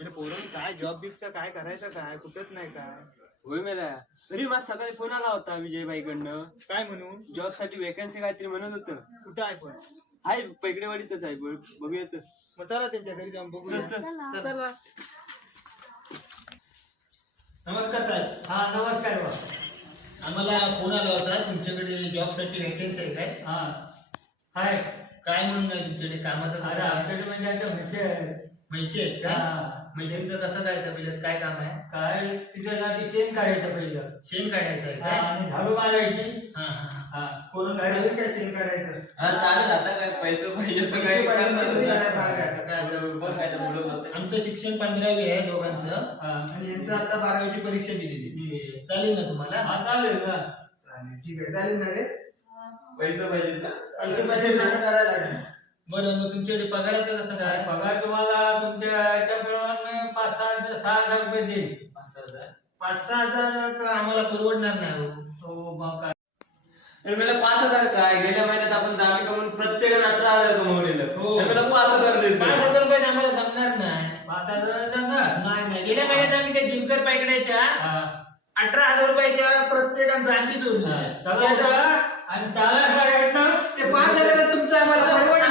पोरण काय जॉब बिबचा काय करायचं काय कुठंच नाही काय. होय मेला. तरी माझ सकाळी फोन आला होता विजयबाईकडनं. काय म्हणून? जॉब साठी वेकन्सी काहीतरी म्हणत होतं. कुठं आहे पण? आहे पैकडेवाडीतच आहे. बघूयाच. मग चला त्यांच्या घरी जाऊन बघू. चला. नमस्कार साहेब. हा नमस्कार. आम्हाला फोन आला होता तुमच्याकडे जॉब साठी वेकन्सी आहे काय? हा हाय. काय म्हणून आहे तुमच्याकडे कामाचं? अरे आमच्याकडे म्हणजे आता म्हशी आहेत का? म्हशींचं कसं काय पहिलं काय काम आहे? काय तिच्यासाठी शेण काढायचं पहिलं. शेण काढायचं आहे हा, काय? आणि झाडू मारायची. हा हा हा कोण काढायचं काय शेण काढायचं? चालेल. आता काय पैसे पाहिजे तर पैसे पाहिजे तर तुम्ही काय काय मागा आता काय आता? बघायचं पुढं होतं. आमचं शिक्षण 15वी आहे दोघांचं हा. आणि यांचं आता 12वीची परीक्षा दिलेली. चालेल ना तुम्हाला? हा, चालेल ना. चालेल ठीक आहे. चालेल ना रे? पैसे पाहिजे ना. पैसे पाहिजे तर करायला लागेल. बरं मग तुमच्याकडे पगाराचं कसं काय? पगार तुम्हाला तुमच्या याच्याप्रमाणे 5,000-6,000 रुपये देईल. 5-6 हजार तर आम्हाला परवडणार नाही हो. तो मग काय अरे मला 5,000 काय? गेल्या महिन्यात आपण जामी कमवून प्रत्येकाने 18,000 कमवलेलं. हो. मला 5,000 देतो. 5,000 रुपये आम्हाला जमणार नाही. 5,000 देणार? नाही गेल्या महिन्यात आम्ही त्या दिनकर पायकड्याच्या हा. 18,000 रुपयाच्या प्रत्येकांचा आणखी जोडला. आणि त्याला काय येत ना? ते 5,000 तुमचं आम्हाला परवडणार